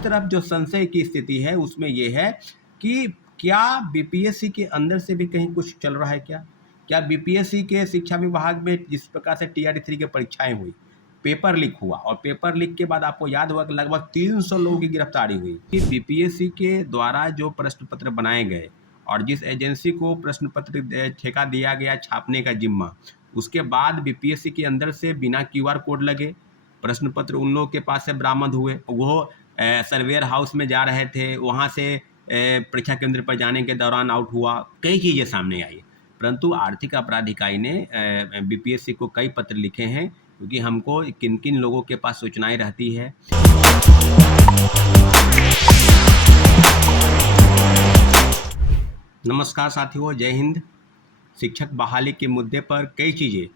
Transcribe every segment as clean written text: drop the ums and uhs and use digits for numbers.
तरफ जो संशय की स्थिति है उसमें ये है कि क्या बीपीएससी के अंदर से भी कहीं कुछ चल रहा है क्या बीपीएससी के शिक्षा विभाग में जिस प्रकार से टीआरई 3 की परीक्षाएं हुई, पेपर लीक हुआ और पेपर लीक के बाद आपको याद होगा कि लगभग 300 लोगों की गिरफ्तारी हुई कि बीपीएससी के द्वारा जो प्रश्न पत्र बनाए गए और जिस एजेंसी को प्रश्न पत्र ठेका दिया गया छापने का जिम्मा, उसके बाद बीपीएससी के अंदर से बिना क्यूआर कोड लगे प्रश्न पत्र उन लोगों के पास से बरामद हुए। वो सर्वेयर हाउस में जा रहे थे, वहाँ से परीक्षा केंद्र पर जाने के दौरान आउट हुआ, कई चीज़ें सामने आई। परंतु आर्थिक अपराध इकाई ने बीपीएससी को कई पत्र लिखे हैं, क्योंकि हमको किन किन लोगों के पास सूचनाएं रहती है। नमस्कार साथियों, जय हिंद। शिक्षक बहाली के मुद्दे पर कई चीज़ें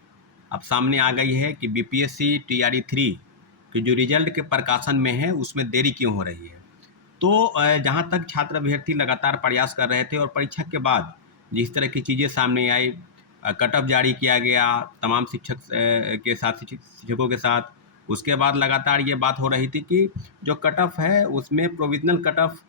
अब सामने आ गई है कि बीपीएससी टीआरई 3 के जो रिजल्ट के प्रकाशन में है उसमें देरी क्यों हो रही है। तो जहाँ तक छात्र अभ्यर्थी लगातार प्रयास कर रहे थे और परीक्षा के बाद जिस तरह की चीज़ें सामने आई, कट ऑफ जारी किया गया तमाम शिक्षकों के साथ, उसके बाद लगातार ये बात हो रही थी कि जो कट ऑफ है उसमें प्रोविजनल कट ऑफ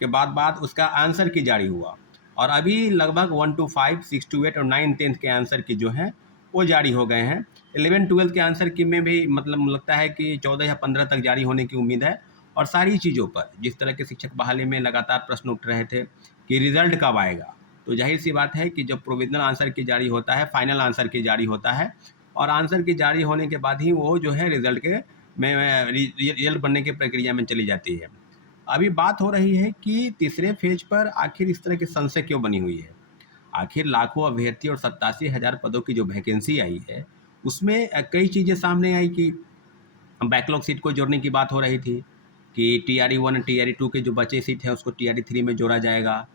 के बाद उसका आंसर की जारी हुआ और अभी लगभग 1 to 5, 6 to 8 और 9, 10 के आंसर की जो है वो जारी हो गए हैं। 11, 12 के आंसर की में भी मतलब लगता है कि 14 या 15 तक जारी होने की उम्मीद है। और सारी चीज़ों पर जिस तरह के शिक्षक बहाली में लगातार प्रश्न उठ रहे थे कि रिजल्ट कब आएगा, तो जाहिर सी बात है कि जब प्रोविजनल आंसर की जारी होता है, फाइनल आंसर की जारी होता है और आंसर की जारी होने के बाद ही वो जो है रिजल्ट रिजल्ट बनने की प्रक्रिया में चली जाती है। अभी बात हो रही है कि तीसरे फेज पर आखिर इस तरह की संशय क्यों बनी हुई है। आखिर लाखों अभ्यर्थी और 87,000 पदों की जो वैकेंसी आई है उसमें कई चीज़ें सामने आई कि बैकलॉग सीट को जोड़ने की बात हो रही थी कि टीआरई 1 टीआरई 2 के जो बचे सीट हैं उसको टीआरई 3 में जोड़ा जाएगा।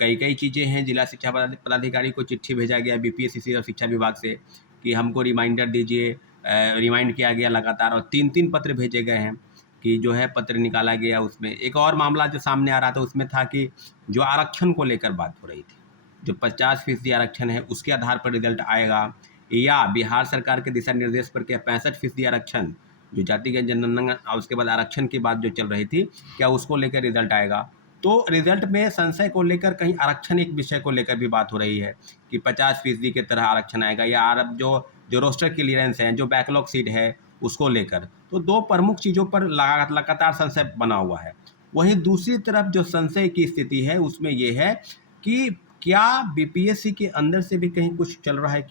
कई चीज़ें हैं। जिला शिक्षा पदाधिकारी को चिट्ठी भेजा गया बीपीएससी और शिक्षा विभाग से कि हमको रिमाइंडर दीजिए, रिमाइंड किया गया लगातार और 3 पत्र भेजे गए हैं कि जो है पत्र निकाला गया। उसमें एक और मामला जो सामने आ रहा था उसमें था कि जो आरक्षण को लेकर बात हो रही थी, जो 50% आरक्षण है उसके आधार पर रिजल्ट आएगा या बिहार सरकार के दिशा निर्देश पर क्या 65% आरक्षण जो जातिगत जनगणना उसके बाद आरक्षण की बात जो चल रही थी, क्या उसको लेकर रिजल्ट आएगा। तो रिजल्ट में संशय को लेकर कहीं आरक्षण एक विषय को लेकर भी बात हो रही है कि 50% की तरह आरक्षण आएगा या जो रोस्टर क्लियरेंस है, जो बैकलॉग सीट है उसको लेकर। तो दो प्रमुख चीज़ों पर लगातार संशय बना हुआ है। वहीं दूसरी तरफ जो संशय की स्थिति है उसमें यह है कि क्या बीपीएससी के अंदर से भी कहीं कुछ चल रहा है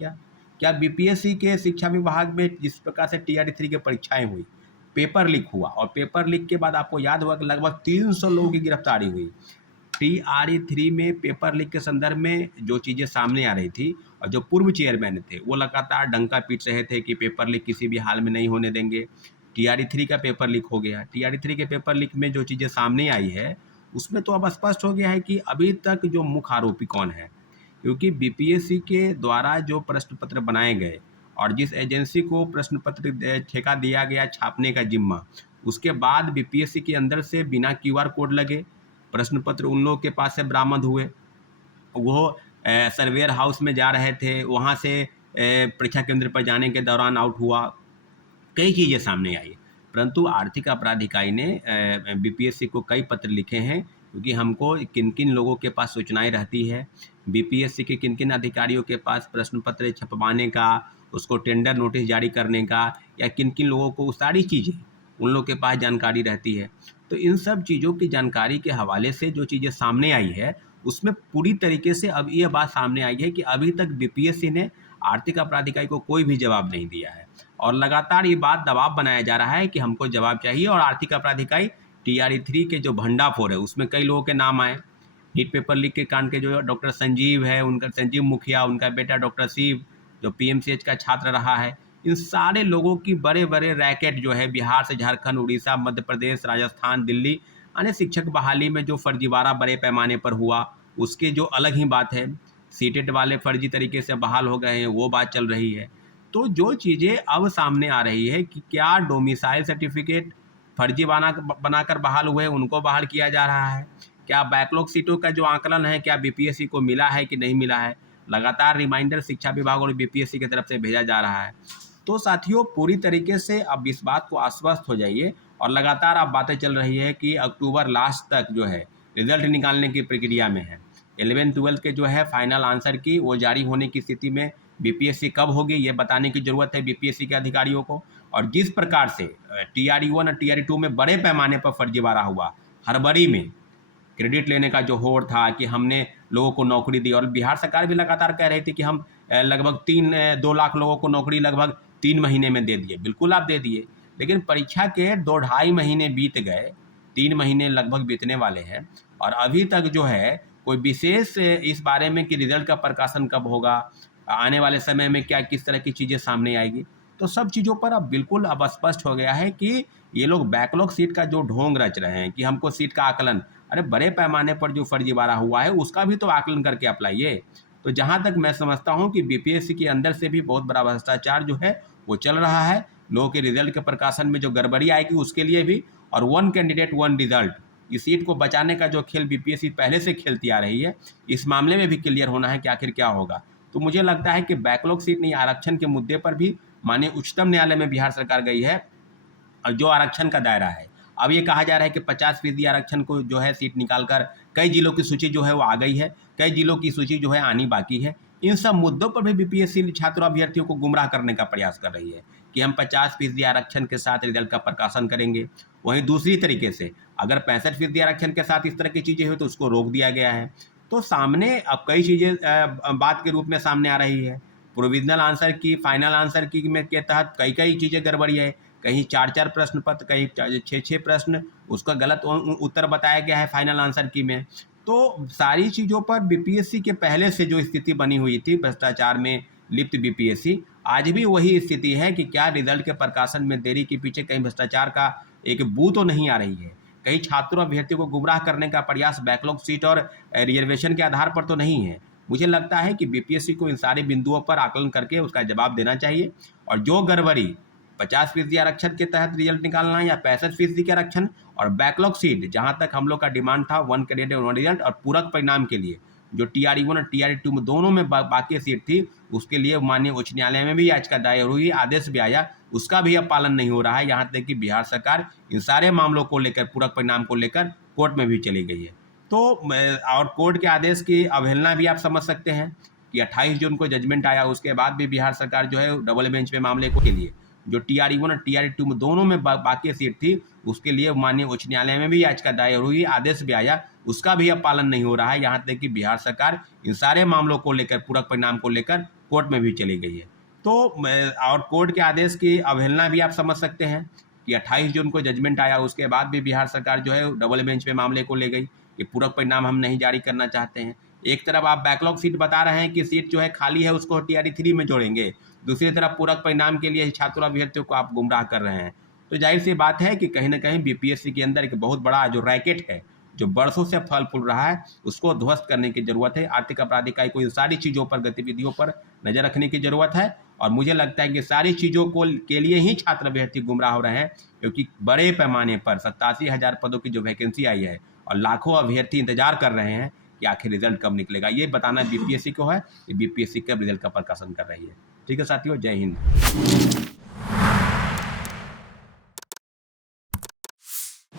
क्या बीपीएससी के शिक्षा विभाग में जिस प्रकार से टीआरई 3 की परीक्षाएं हुई, पेपर लीक हुआ और पेपर लीक के बाद आपको याद होगा कि लगभग 300 लोगों की गिरफ्तारी हुई। टीआरई 3 में पेपर लीक के संदर्भ में जो चीज़ें सामने आ रही थी और जो पूर्व चेयरमैन थे वो लगातार डंका पीट रहे थे कि पेपर लीक किसी भी हाल में नहीं होने देंगे। टीआरई 3 का पेपर लीक हो गया। टीआरई 3 के पेपर लीक में जो चीज़ें सामने आई है उसमें तो अब स्पष्ट हो गया है कि अभी तक जो मुख्य आरोपी कौन है, क्योंकि बीपीएससी के द्वारा जो प्रश्न पत्र बनाए गए और जिस एजेंसी को प्रश्न पत्र ठेका दिया गया छापने का जिम्मा, उसके बाद बीपीएससी के अंदर से बिना क्यूआर कोड लगे प्रश्न पत्र उन लोगों के पास से बरामद हुए। वो सर्वेयर हाउस में जा रहे थे, वहाँ से परीक्षा केंद्र पर जाने के दौरान आउट हुआ, कई चीज़ें सामने आई। परंतु आर्थिक अपराध इकाई ने बीपीएससी को कई पत्र लिखे हैं, क्योंकि हमको किन किन लोगों के पास सूचनाएं रहती है, बीपीएससी के किन किन अधिकारियों के पास प्रश्न पत्र छपवाने का, उसको टेंडर नोटिस जारी करने का या किन किन लोगों को सारी चीज़ें उन लोगों के पास जानकारी रहती है। तो इन सब चीज़ों की जानकारी के हवाले से जो चीज़ें सामने आई है उसमें पूरी तरीके से अब ये बात सामने आई है कि अभी तक बीपीएससी ने आर्थिक अपराध इकाई को कोई भी जवाब नहीं दिया है और लगातार ये बात दबाव बनाया जा रहा है कि हमको जवाब चाहिए। और आर्थिक अपराध इकाई टीआरई 3 के जो भंडाफोड़ है उसमें कई लोगों के नाम आए। नीट पेपर लीक के कांड के जो डॉक्टर संजीव है, उनका संजीव मुखिया, उनका बेटा डॉक्टर शिव जो पीएमसीएच का छात्र रहा है, इन सारे लोगों की बड़े बड़े रैकेट जो है बिहार से झारखंड, उड़ीसा, मध्य प्रदेश, राजस्थान, दिल्ली यानी शिक्षक बहाली में जो फर्जीवाड़ा बड़े पैमाने पर हुआ उसकी जो अलग ही बात है। सीटेट वाले फर्जी तरीके से बहाल हो गए हैं, वो बात चल रही है। तो जो चीज़ें अब सामने आ रही है कि क्या डोमिसाइल सर्टिफिकेट फर्जी बनाकर बहाल हुए उनको बहाल किया जा रहा है, क्या बैकलॉग सीटों का जो आंकलन है क्या बीपीएससी को मिला है कि नहीं मिला है, लगातार रिमाइंडर शिक्षा विभाग और बीपीएससी की तरफ से भेजा जा रहा है। तो साथियों पूरी तरीके से अब इस बात को आश्वस्त हो जाइए और लगातार अब बातें चल रही है कि अक्टूबर लास्ट तक जो है रिजल्ट निकालने की प्रक्रिया में है। 11-12 के जो है फाइनल आंसर की वो जारी होने की स्थिति में बीपीएससी कब होगी ये बताने की ज़रूरत है बीपीएससी के अधिकारियों को। और जिस प्रकार से TRE-1 और TRE-2 में बड़े पैमाने पर फर्जीवाड़ा हुआ, हड़बड़ी में क्रेडिट लेने का जो होड़ था कि हमने लोगों को नौकरी दी, और बिहार सरकार भी लगातार कह रही थी कि हम लगभग 2 लाख लोगों को नौकरी लगभग 3 महीने में दे दिए। बिल्कुल आप दे दिए, लेकिन परीक्षा के 2-2.5 महीने बीत गए, 3 महीने लगभग बीतने वाले हैं और अभी तक जो है कोई विशेष इस बारे में कि रिजल्ट का प्रकाशन कब होगा, आने वाले समय में क्या किस तरह की चीज़ें सामने आएगी, तो सब चीज़ों पर अब बिल्कुल अब स्पष्ट हो गया है कि ये लोग बैकलॉग सीट का जो ढोंग रच रहे हैं कि हमको सीट का आकलन, अरे बड़े पैमाने पर जो फर्जीवाड़ा हुआ है उसका भी तो आकलन करके अप्लाइए। तो जहाँ तक मैं समझता हूँ कि बीपीएससी के अंदर से भी बहुत बड़ा भ्रष्टाचार जो है वो चल रहा है। लोगों के रिजल्ट के प्रकाशन में जो गड़बड़ी आएगी उसके लिए भी, और 1 कैंडिडेट 1 रिजल्ट, इस सीट को बचाने का जो खेल बीपीएससी पहले से खेलती आ रही है, इस मामले में भी क्लियर होना है कि आखिर क्या होगा। तो मुझे लगता है कि बैकलॉग सीट नहीं, आरक्षण के मुद्दे पर भी माननीय उच्चतम न्यायालय में बिहार सरकार गई है। और जो आरक्षण का दायरा है, अब ये कहा जा रहा है कि 50% आरक्षण को जो है सीट निकालकर कई जिलों की सूची जो है वो आ गई है, कई जिलों की सूची जो है आनी बाकी है। इन सब मुद्दों पर भी बीपीएससी छात्रों अभ्यर्थियों को गुमराह करने का प्रयास कर रही है कि हम 50% आरक्षण के साथ रिजल्ट का प्रकाशन करेंगे। वहीं दूसरी तरीके से अगर 65% आरक्षण के साथ इस तरह की चीज़ें हुई तो उसको रोक दिया गया है। तो सामने अब कई चीज़ें बात के रूप में सामने आ रही है। प्रोविजनल आंसर की, फाइनल आंसर की में के तहत कई चीज़ें गड़बड़ी है। कहीं 4-4 प्रश्न पत्र, कहीं 6-6 प्रश्न, उसका गलत उत्तर बताया गया है फाइनल आंसर की में। तो सारी चीज़ों पर बीपीएससी के पहले से जो स्थिति बनी हुई थी भ्रष्टाचार में लिप्त बीपीएससी, आज भी वही स्थिति है कि क्या रिजल्ट के प्रकाशन में देरी के पीछे कहीं भ्रष्टाचार का एक बू तो नहीं आ रही है, कहीं छात्रों अभ्यर्थियों को गुमराह करने का प्रयास बैकलॉग सीट और रिजर्वेशन के आधार पर तो नहीं है। मुझे लगता है कि बीपीएससी को इन सारे बिंदुओं पर आकलन करके उसका जवाब देना चाहिए, और जो गड़बड़ी 50% आरक्षण के तहत रिजल्ट निकालना या 65% के आरक्षण और बैकलॉग सीट, जहां तक हम लोग का डिमांड था 1 कैंडिडेट 1 रिजल्ट, और पूरक परिणाम के लिए जो TRE-1 और TRE-2 में दोनों में बाकी सीट थी, उसके लिए माननीय उच्च न्यायालय में भी याचिका दायर हुई, आदेश भी आया, उसका भी अब पालन नहीं हो रहा है। यहाँ तक कि बिहार सरकार इन सारे मामलों को लेकर, पूरक परिणाम को लेकर कोर्ट में भी चली गई है। तो और कोर्ट के आदेश की अवहेलना भी आप समझ सकते हैं कि 28 जून को जजमेंट आया, उसके बाद भी बिहार सरकार जो है डबल बेंच पे मामले को के लिए जो TRE-1 और TRE-2 में दोनों में बाकी सीट थी, उसके लिए माननीय उच्च न्यायालय में भी याचिका दायर हुई, आदेश भी आया, उसका भी अब पालन नहीं हो रहा है। यहाँ तक कि बिहार सरकार इन सारे मामलों को लेकर, पूरक परिणाम को लेकर कोर्ट में भी चली गई है। तो और कोर्ट के आदेश की अवहेलना भी आप समझ सकते हैं कि 28 जून को जजमेंट आया, उसके बाद भी बिहार सरकार जो है डबल बेंच पे मामले को ले गई कि पूरक परिणाम हम नहीं जारी करना चाहते हैं। एक तरफ आप बैकलॉग सीट बता रहे हैं कि सीट जो है खाली है उसको TRE-3 में जोड़ेंगे, दूसरी तरफ पूरक परिणाम के लिए छात्रों अभ्यर्थियों को आप गुमराह कर रहे हैं। तो जाहिर सी बात है कि कहीं ना कहीं बीपीएससी के अंदर एक बहुत बड़ा जो रैकेट है, जो बरसों से फल फूल रहा है, उसको ध्वस्त करने की जरूरत है। आर्थिक अपराध इकाई को इन सारी चीज़ों पर, गतिविधियों पर नजर रखने की जरूरत है, और मुझे लगता है कि सारी चीज़ों को के लिए ही छात्र अभ्यर्थी गुमराह हो रहे हैं, क्योंकि बड़े पैमाने पर 87,000 पदों की जो वैकेंसी आई है और लाखों अभ्यर्थी इंतजार कर रहे हैं कि आखिर रिजल्ट कब निकलेगा। ये बताना बीपीएससी को है कि बीपीएससी कब रिजल्ट का प्रकाशन कर रही है। ठीक है साथियों, जय हिंद।